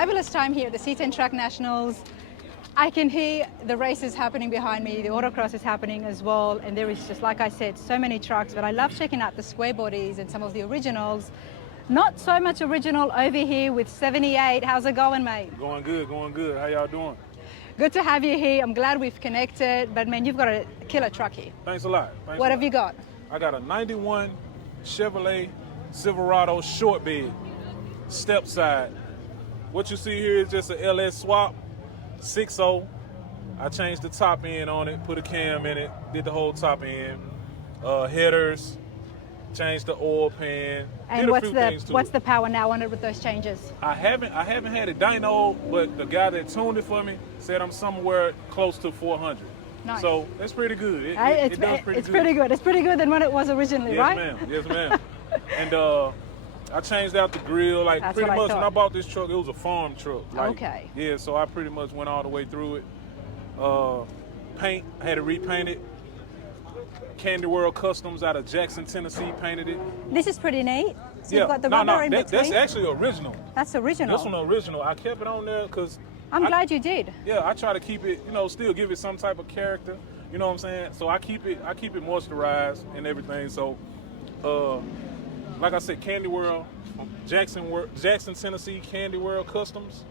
fabulous time here at the C10 Track Nationals. I can hear the races happening behind me, the autocross is happening as well, and there is just, like I said, so many trucks, but I love checking out the square bodies and some of the originals. Not so much original over here with 78. How's it going, mate? Going good, going good. How y'all doing? Good to have you here. I'm glad we've connected, but man, you've got a killer truck here. Thanks a lot. What have you got? I got a 91 Chevrolet Silverado short bed, step side. What you see here is just a LS swap, 6.0. I changed the top end on it, put a cam in it, did the whole top end, headers, changed the oil pan. And what's the power now on it with those changes? I haven't had it dyno, but the guy that tuned it for me said I'm somewhere close to 400. Nice. So that's pretty good. It it's does pretty good. Pretty good. It's pretty good than what it was originally, right? Yes, ma'am. Yes, ma'am. And I changed out the grill. Like, that's pretty what much when I bought this truck, it was a farm truck. Like, okay. Yeah, so I pretty much went all the way through it. Paint, I had to repaint it. Candy World Customs out of Jackson, Tennessee painted it. This is pretty neat. So yeah. You've got the rubber in between. That's actually original. That's original. This one original. I kept it on there because I'm glad you did. Yeah, I try to keep it, still give it some type of character. You know what I'm saying? So I keep it moisturized and everything. So, like I said, Candy World, Jackson, Tennessee, Candy World Customs,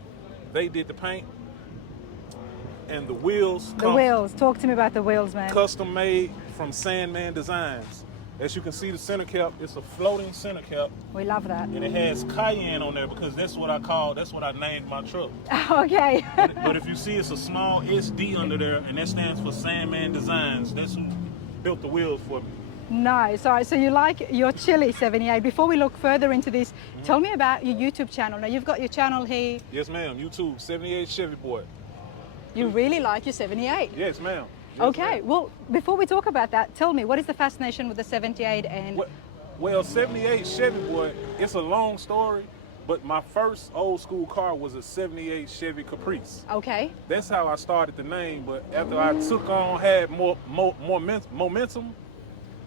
they did the paint. And the wheels. The wheels. Talk to me about the wheels, man. Custom made from Sandman Designs. As you can see, the center cap, it's a floating center cap. We love that. And it has Cayenne on there because that's what I named my truck. Okay. But if you see, it's a small SD under there, and that stands for Sandman Designs. That's who built the wheels for me. Nice. All right, so you like your chili 78. Before we look further into this, tell me about your YouTube channel. Now, you've got your channel here. Yes, ma'am. YouTube, 78 Chevy Boy. You really like your 78? Yes, ma'am. Okay, well, before we talk about that, tell me, what is the fascination with the 78 and... Well, 78 Chevy Boy, it's a long story, but my first old school car was a 78 Chevy Caprice. Okay. That's how I started the name, but after I had more momentum,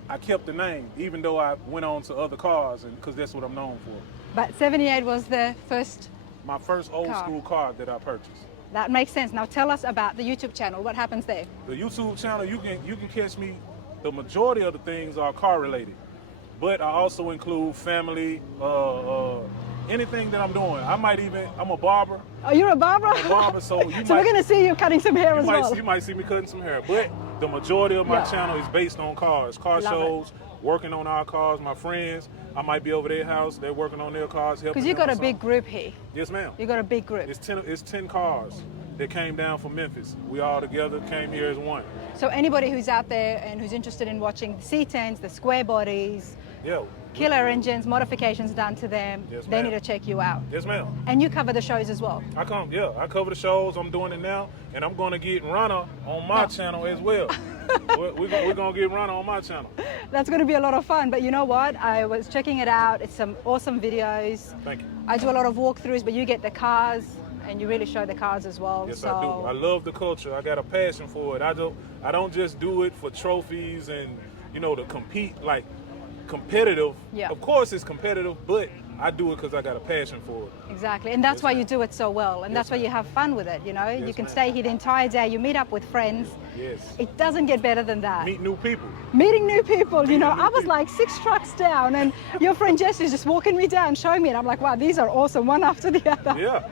I kept the name, even though I went on to other cars, and because that's what I'm known for. But 78 was the first... My first old school car that I purchased. That makes sense. Now tell us about the YouTube channel. What happens there? The YouTube channel, you can catch me. The majority of the things are car related, but I also include family, anything that I'm doing. I'm a barber. Oh, you're a barber? I'm a barber, so we're going to see you cutting some hair as well. You might see me cutting some hair, but the majority of my channel is based on cars, shows, working on our cars. My friends, I might be over their house. They're working on their cars. Because you got a big group here. Yes, ma'am. You got a big group. It's 10 cars that came down from Memphis. We all together came here as one. So anybody who's out there and who's interested in watching the C10s, the square bodies, killer engines, modifications done to them, they need to check you out. Yes, ma'am. And you cover the shows as well. I cover the shows. I'm doing it now, and I'm going to get Rana on my channel as well. We're going to get Rana on my channel. That's going to be a lot of fun. But you know what? I was checking it out. It's some awesome videos. Thank you. I do a lot of walkthroughs, but you get the cars, and you really show the cars as well. Yes, I do. I love the culture. I got a passion for it. I don't just do it for trophies and to compete, like competitive. Yeah. Of course it's competitive, but I do it because I got a passion for it. Exactly, and that's why you do it so well, and that's why you have fun with it. Yes, you can stay here the entire day. You meet up with friends. Yes. It doesn't get better than that. Meet new people. Meeting new people. I was like 6 trucks down, and your friend Jess is just walking me down, showing me, and I'm like, wow, these are awesome, one after the other. Yeah.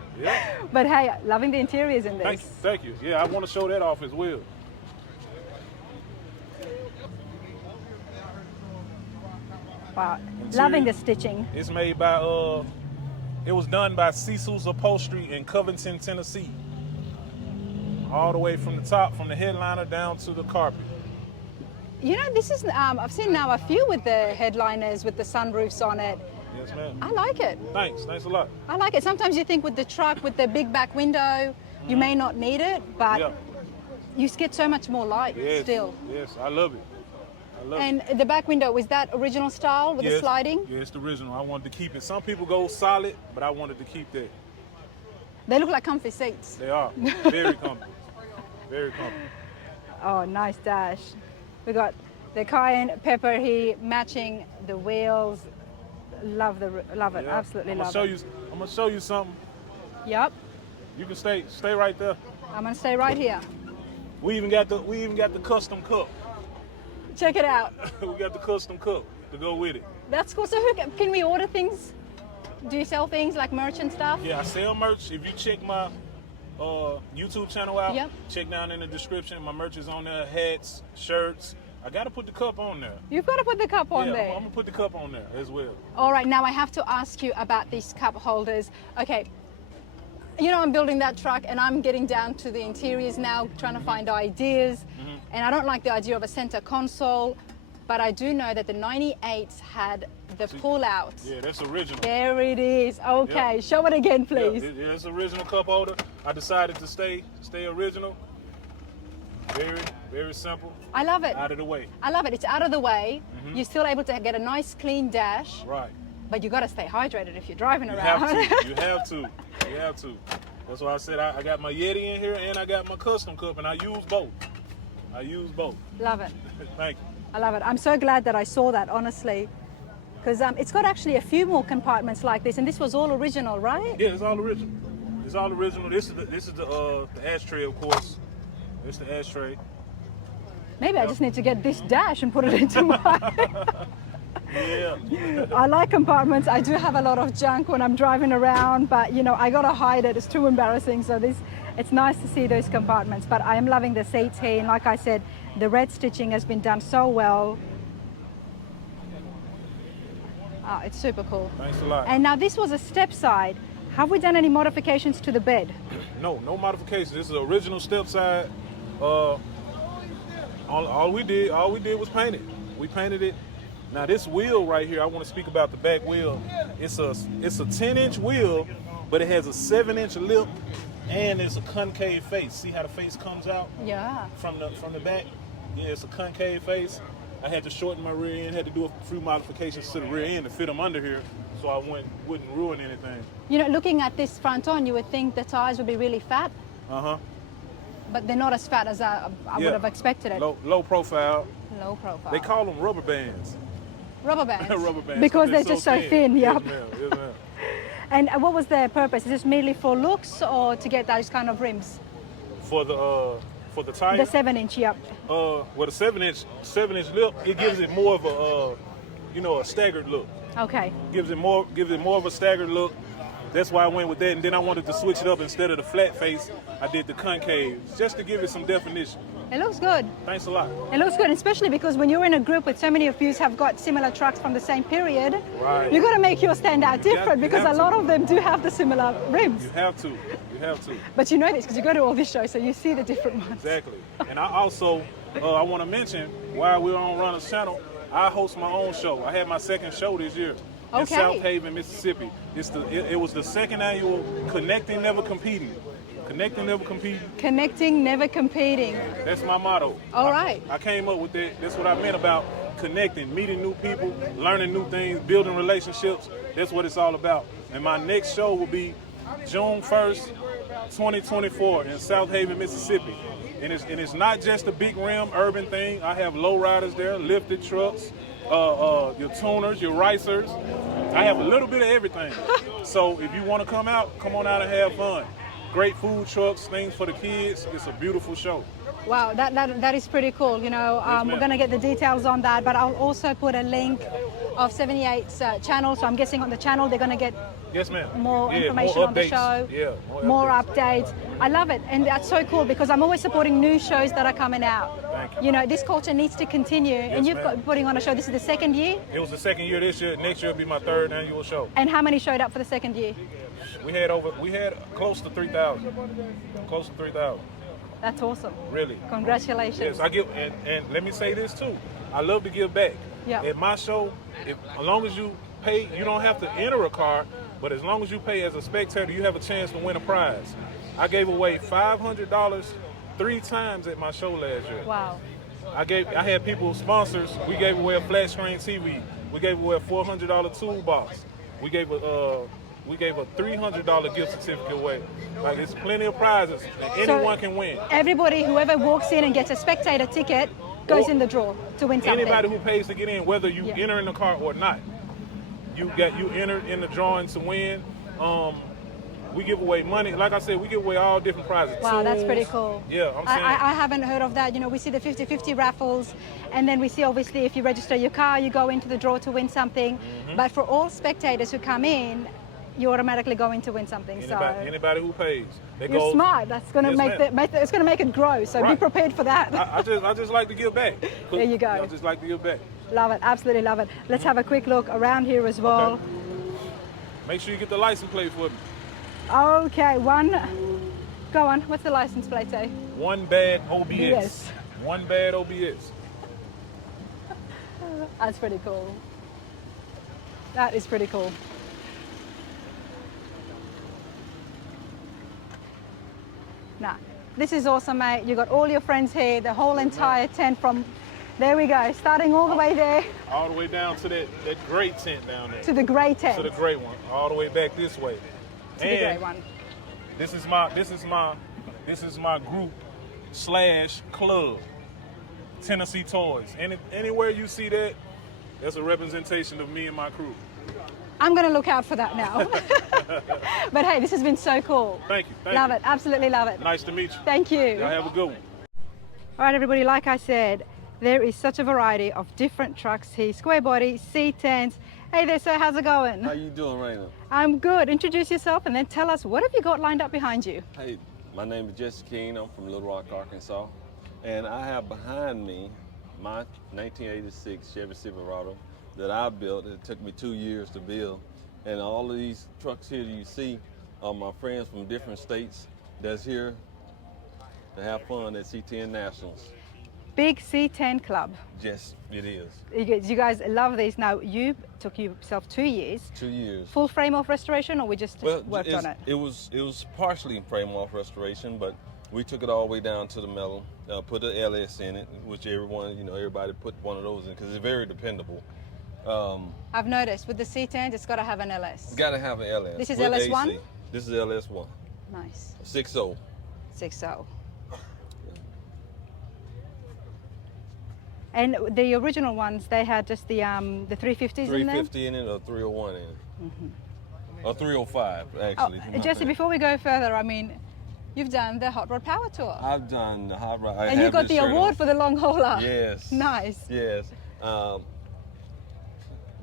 But hey, loving the interiors in this. Thank you. Yeah, I want to show that off as well. Wow, loving the stitching. It's made by, it was done by Cecil's Upholstery in Covington, Tennessee. All the way from the top, from the headliner down to the carpet. This is, I've seen now a few with the headliners, with the sunroofs on it. Yes, ma'am. I like it. Thanks a lot. I like it. Sometimes you think with the truck, with the big back window, you may not need it, but you get so much more light still. Yes, I love it. And the back window, was that original style with the sliding? Yeah, it's the original. I wanted to keep it. Some people go solid, but I wanted to keep that. They look like comfy seats. They are. Very comfy. Very comfy. Oh, nice dash. We got the cayenne pepper here matching the wheels. Love it. Absolutely love it. I'm gonna show you something. Yep. You can stay right there. I'm gonna stay right here. We even got the custom cup. Check it out. We got the custom cup to go with it. That's cool. So can we order things? Do you sell things like merch and stuff? Yeah, I sell merch. If you check my YouTube channel out, Yep. check down in the description. My merch is on there, hats, shirts. I got to put the cup on there. You've got to put the cup on there. I'm going to put the cup on there as well. All right, now I have to ask you about these cup holders. Okay, you know, I'm building that truck and I'm getting down to the interiors now, trying to find ideas. And I don't like the idea of a center console, but I do know that the 98s had the pull-out. Yeah, that's original. There it is. Okay, Yep. show it again, please. Yeah, it's original cup holder. I decided to stay original. Very, very simple. I love it. Out of the way. I love it. It's out of the way. You're still able to get a nice clean dash. Right. But you got to stay hydrated if you're driving You around. have to. You have to. You have to. That's why I said I got my Yeti in here and I got my custom cup, and I use both. Love it. Thank you. I love it. I'm so glad that I saw that, honestly. Because it's got actually a few more compartments like this, and this was all original, right? Yeah, it's all original. It's all original. This is the ashtray, of course. It's the ashtray. Maybe I just need to get this dash and put it into mine. Yeah. I like compartments. I do have a lot of junk when I'm driving around, but you know, I gotta hide it. It's too embarrassing. So it's nice to see those compartments. But I am loving the C10. Like I said, the red stitching has been done so well. Oh, it's super cool. Thanks a lot. And now this was a step side. Have we done any modifications to the bed? No modifications. This is the original step side. All we did was paint it. We painted it. Now this wheel right here, I want to speak about the back wheel. It's a 10-inch wheel, but it has a 7-inch lip and it's a concave face. See how the face comes out? Yeah. From the back? Yeah, it's a concave face. I had to shorten my rear end, had to do a few modifications to the rear end to fit them under here so I wouldn't ruin anything. You know, looking at this front on, you would think the tires would be really fat. Uh-huh. But they're not as fat as I would have expected it. Low profile. Low profile. They call them rubber bands. Rubber bands. Rubber bands. Because they're just so thin. Yep. Yes, ma'am. Yes, ma'am. And what was their purpose? Is this merely for looks or to get those kind of rims? For the tire. The 7-inch, yep. With a 7-inch lip, it gives it more of a staggered look. Okay. Gives it more of a staggered look. That's why I went with that, and then I wanted to switch it up. Instead of the flat face, I did the concave, just to give it some definition. It looks good. Thanks a lot. It looks good, especially because when you're in a group with so many of you have got similar trucks from the same period, Right. you got to make yours stand out different because a lot to. of them do have the similar rims. You have to. But you know this because you go to all these shows, so you see the different ones. Exactly. And I also, I want to mention, while we're on Runner's channel, I host my own show. I had my second show this year in South Haven, Mississippi. It was the second annual Connecting, Never Competing. Connecting, never competing. Connecting, never competing. That's my motto. All right. I came up with that. That's what I meant about connecting, meeting new people, learning new things, building relationships. That's what it's all about. And my next show will be June 1st, 2024 in South Haven, Mississippi. And it's not just a big rim urban thing. I have low riders there, lifted trucks, your tuners, your ricers. I have a little bit of everything. So if you want to come on out and have fun. Great food trucks, things for the kids. It's a beautiful show. Wow, that is pretty cool. You know, we're going to get the details on that, but I'll also put a link of 78's channel. So I'm guessing on the channel they're going to get more information on the show, more updates. I love it, and that's so cool because I'm always supporting new shows that are coming out. Thank you. You know, this culture needs to continue, and you've got putting on a show. This is the second year? It was the second year this year. Next year will be my third annual show. And how many showed up for the second year? We had close to 3,000. Close to 3,000. That's awesome. Really. Congratulations. Yes, I give, and let me say this too. I love to give back. Yeah. At my show, as long as you pay, you don't have to enter a car, but as long as you pay as a spectator, you have a chance to win a prize. I gave away $500 3 times at my show last year. Wow. I had people, sponsors. We gave away a flat screen TV. We gave away a $400 toolbox. We gave a $300 gift certificate away. Like, there's plenty of prizes that anyone can win. Everybody, whoever walks in and gets a spectator ticket, goes in the draw to win something. Anybody who pays to get in, whether you enter in the car or not, you entered in the drawing to win. We give away money. Like I said, we give away all different prizes. Wow, that's Tools. pretty cool. Yeah, I'm saying. I haven't heard of that. You know, we see the 50-50 raffles, and then we see obviously if you register your car, you go into the draw to win something. But for all spectators who come in, you automatically go in to win something. Anybody who pays. You're smart. That's going to it's going to make it grow. So be prepared for that. I just like to give back. There you go. I just like to give back. Love it. Absolutely love it. Let's have a quick look around here as well. Okay. Make sure you get the license plate for me. Okay, go on. What's the license plate say? One bad OBS. Yes. One bad OBS. That's pretty cool. That is pretty cool. Nah, this is awesome, mate. You got all your friends here, the whole entire tent from, there we go, starting all the way there. All the way down to that gray tent down there. To the gray tent. To the gray one. All the way back this way. To the gray one. This is my group / club. Tennessee Toys. Anywhere you see that, that's a representation of me and my crew. I'm going to look out for that now. But hey, this has been so cool. Thank you. Love it. Absolutely love it. Nice to meet you. Thank you. Y'all have a good one. All right, everybody, like I said, there is such a variety of different trucks here. Square body, C10s. Hey there, sir. How's it going? How you doing right now? I'm good. Introduce yourself and then tell us, what have you got lined up behind you? Hey, my name is Jesse King. I'm from Little Rock, Arkansas. And I have behind me my 1986 Chevy Silverado that I built. It took me 2 years to build. And all of these trucks here that you see are my friends from different states that's here to have fun at C10 Nationals. Big C10 club. Yes, it is. You guys love these. Now, you took yourself 2 years. 2 years. Full frame off restoration, or we just worked on it? It was partially frame off restoration, but we took it all the way down to the metal, put the LS in it, which everybody put one of those in because it's very dependable. I've noticed with the C10, it's got to have an LS. It's got to have an LS. This is LS1? AC. This is LS1. Nice. 6.0. 6.0. And the original ones, they had just the 350s in there? 350 in it or 301 in it. Or 305, actually. Jesse, before we go further, I mean, you've done the Hot Rod Power Tour. I've done the Hot Rod. And you got the award for the long hauler. Yes. Nice. Yes.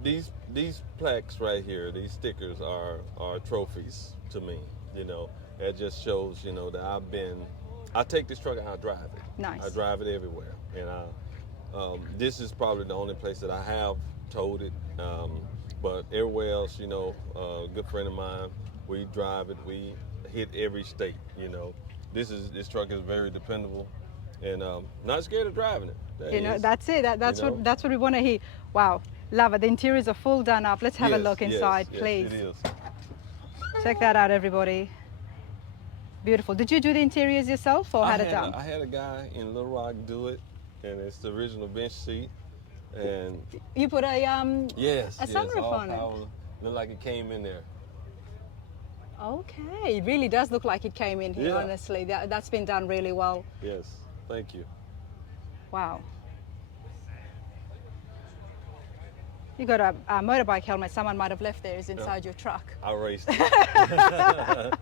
These plaques right here, these stickers are trophies to me. You know, it just shows, that I take this truck and I drive it. Nice. I drive it everywhere. And this is probably the only place that I have towed it. But everywhere else, a good friend of mine, we drive it. We hit every state. This truck is very dependable, and not scared of driving it. That's it. That's what we want to hear. Wow, love it. The interiors are full done up. Let's have a look inside, please. Yes, it is. Check that out, everybody. Beautiful. Did you do the interiors yourself or had it done? I had a guy in Little Rock do it, and it's the original bench seat. And you put a sunroof on it. Looked like it came in there. Okay, it really does look like it came in here. Honestly, that's been done really well. Yes, thank you. Wow. You got a motorbike helmet someone might have left there is inside your truck. I raced it.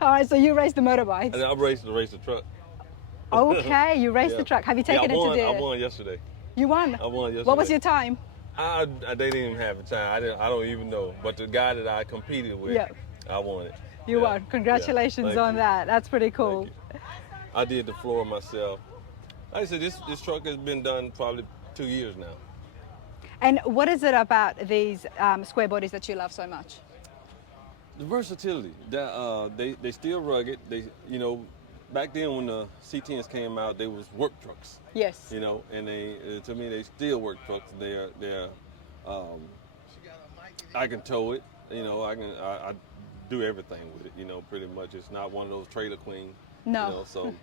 All right, so you raced the motorbikes. I raced the truck. Okay, you raced the truck. Have you taken it to the... I won yesterday. You won? I won yesterday. What was your time? They didn't even have a time. I don't even know. But the guy that I competed with, I won it. You won. Congratulations on that. That's pretty cool. I did the floor myself. Like I said, this truck has been done probably 2 years now. And what is it about these square bodies that you love so much? The versatility. They still rugged. Back then when the C10s came out, they was work trucks. Yes. And to me they still work trucks. They're I can tow it. I do everything with it. Pretty much. It's not one of those trailer queen. No. So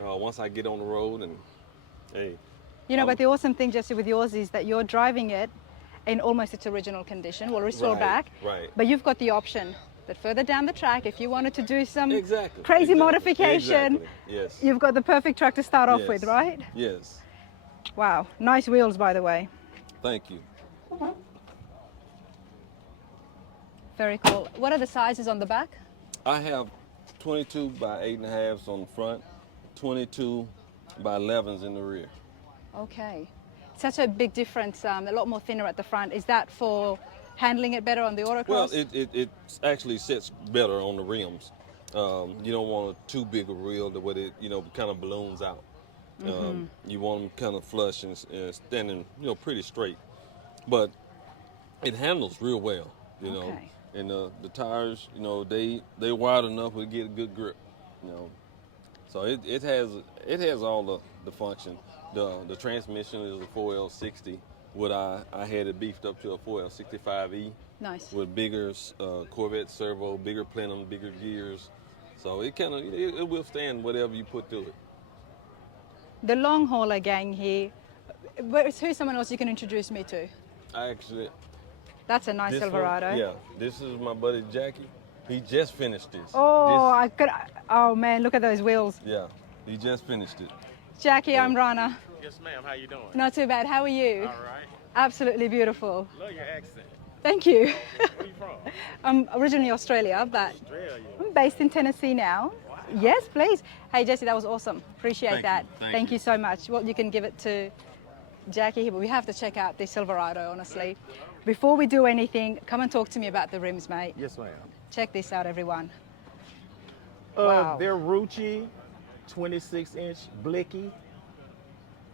once I get on the road and hey. But the awesome thing, Jesse, with yours is that you're driving it in almost its original condition. Well, restored back. Right. But you've got the option that further down the track, if you wanted to do some crazy modification, you've got the perfect truck to start off with, right? Yes. Wow. Nice wheels, by the way. Thank you. Very cool. What are the sizes on the back? I have 22 by 8.5s on the front, 22 by 11s in the rear. Okay. Such a big difference, a lot more thinner at the front. Is that for handling it better on the autocross? Well, it actually sits better on the rims. You don't want too big a reel to where it, kind of balloons out. You want them kind of flush and standing, pretty straight. But it handles real well, Okay. And the tires, they wide enough to get a good grip, So it has all the function. The transmission is a 4L60. What I had it beefed up to a 4L65E. Nice. With bigger Corvette servo, bigger plenum, bigger gears. So it it will stand whatever you put through it. The long hauler gang here, who's someone else you can introduce me to? That's a nice This Silverado. one, yeah, this is my buddy Jackie. He just finished this. Oh, oh man, look at those wheels. Yeah, he just finished it. Jackie, I'm Rana. Yes, ma'am. How you doing? Not too bad. How are you? All right. Absolutely beautiful. Love your accent. Thank you. Where you from? I'm originally Australia, but Australia. I'm based in Tennessee now. Wow. Yes, please. Hey, Jesse, that was awesome. Appreciate Thank that. you. Thank you so much. Well, you can give it to Jackie here, but we have to check out this Silverado, honestly. Before we do anything, come and talk to me about the rims, mate. Yes, ma'am. Check this out, everyone. Wow. They're Rucci, 26-inch Blicky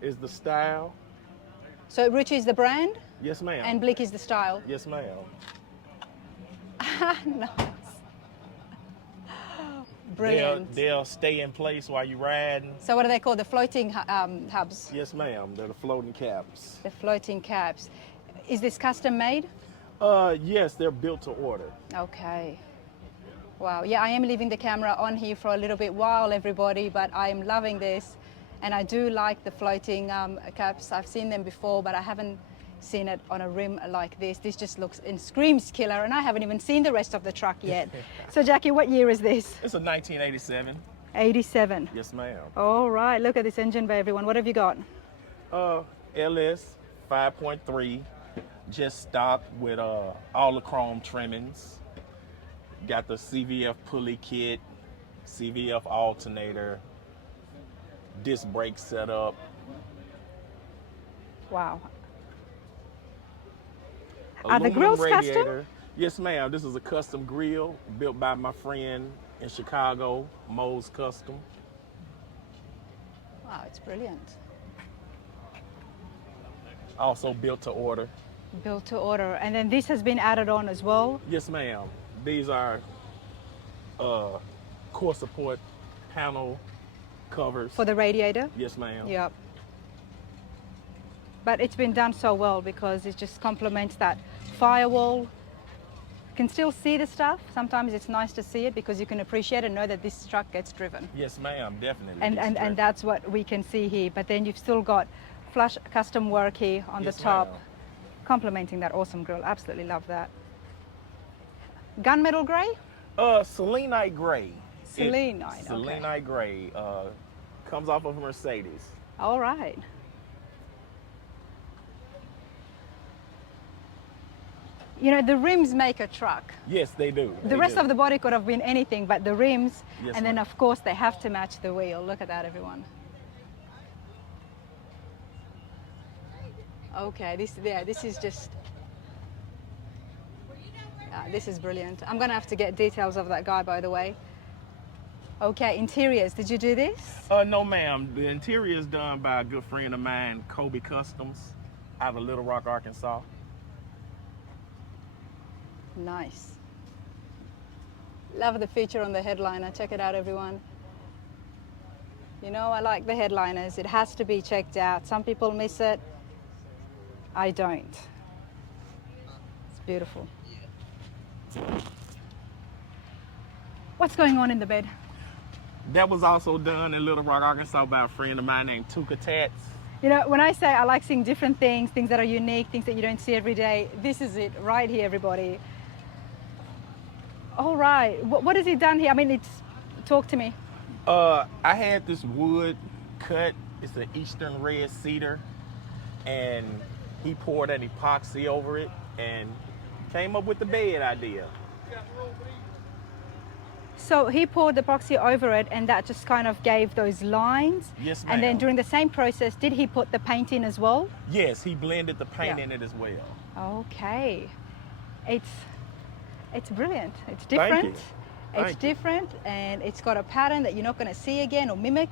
is the style. So Rucci is the brand Yes, ma'am. and Blick is the style. Yes, ma'am. Nice. Brilliant. They'll stay in place while you're riding. So what are they called? The floating hubs? Yes, ma'am. They're the floating caps. The floating caps. Is this custom made? Yes, they're built to order. Okay. Wow. Yeah, I am leaving the camera on here for a little bit while, everybody, but I am loving this. And I do like the floating caps. I've seen them before, but I haven't seen it on a rim like this. This just looks and screams killer, and I haven't even seen the rest of the truck yet. So Jackie, what year is this? It's a 1987. 87. Yes, ma'am. All right, look at this engine bay, everyone. What have you got? LS 5.3, just stock with all the chrome trimmings. Got the CVF pulley kit, CVF alternator, disc brake setup. Wow. Are the grills custom? Yes, ma'am. This is a custom grill built by my friend in Chicago, Moe's Custom. Wow, it's brilliant. Also built to order. Built to order. And then this has been added on as well? Yes, ma'am. These are core support panel covers. For the radiator? Yes, ma'am. Yep. But it's been done so well because it just complements that firewall. You can still see the stuff. Sometimes it's nice to see it because you can appreciate and know that this truck gets driven. Yes, ma'am, definitely. And that's what we can see here. But then you've still got flush custom work here on Yes, the top, ma'am. complementing that awesome grill. Absolutely love that. Gunmetal gray? Selenite gray. Selenite, okay. Selenite gray. Comes off of a Mercedes. All right. You know, the rims make a truck. Yes, they do. The rest of the body could have been anything, but the rims, Yes, and then ma'am. of course they have to match the wheel. Look at that, everyone. Okay, this is just, this is brilliant. I'm gonna have to get details of that guy, by the way. Okay, interiors, did you do this? No, ma'am. The interior is done by a good friend of mine, Kobe Customs, out of Little Rock, Arkansas. Nice. Love the feature on the headliner. Check it out, everyone. You know, I like the headliners. It has to be checked out. Some people miss it. I don't. It's beautiful. What's going on in the bed? That was also done in Little Rock, Arkansas by a friend of mine named Tuka Tats. You know, when I say I like seeing different things that are unique, things that you don't see every day, this is it right here, everybody. All right, what has he done here? I mean, talk to me. I had this wood cut. It's an Eastern red cedar, and he poured an epoxy over it and came up with the bed idea. So he poured the epoxy over it, and that just kind of gave those lines. Yes, ma'am. And then during the same process, did he put the paint in as well? Yes, he blended the paint Yeah. in it as well. Okay. It's brilliant. It's Thank different. you. It's Thank you. different, and it's got a pattern that you're not going to see again or mimic.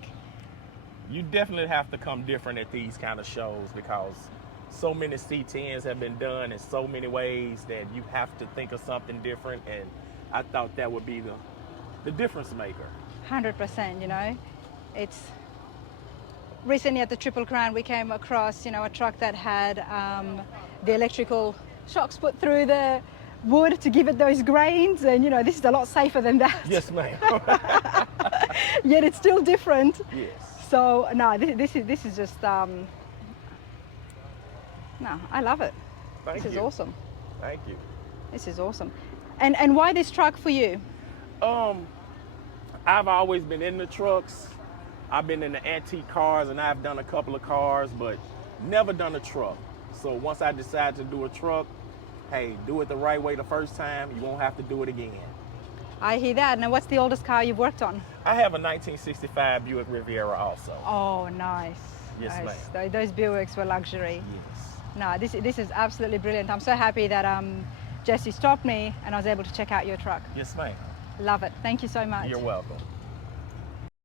You definitely have to come different at these kind of shows because so many C10s have been done in so many ways that you have to think of something different, and I thought that would be the difference maker. 100%, you know. It's recently at the Triple Crown we came across, you know, a truck that had the electrical shocks put through the wood to give it those grains, and you know, this is a lot safer than that. Yes, ma'am. Yet it's still different. Yes. So no, this is just no, I love it. Thank This is you. awesome. Thank you. This is awesome. And why this truck for you? I've always been in the trucks. I've been in the antique cars, and I've done a couple of cars, but never done a truck. So once I decided to do a truck, hey, do it the right way the first time, you won't have to do it again. I hear that. Now, what's the oldest car you've worked on? I have a 1965 Buick Riviera also. Oh, nice. Yes, nice. ma'am. Those Buicks were luxury. Yes. No, this is absolutely brilliant. I'm so happy that Jesse stopped me and I was able to check out your truck. Yes, ma'am. Love it. Thank you so much. You're welcome.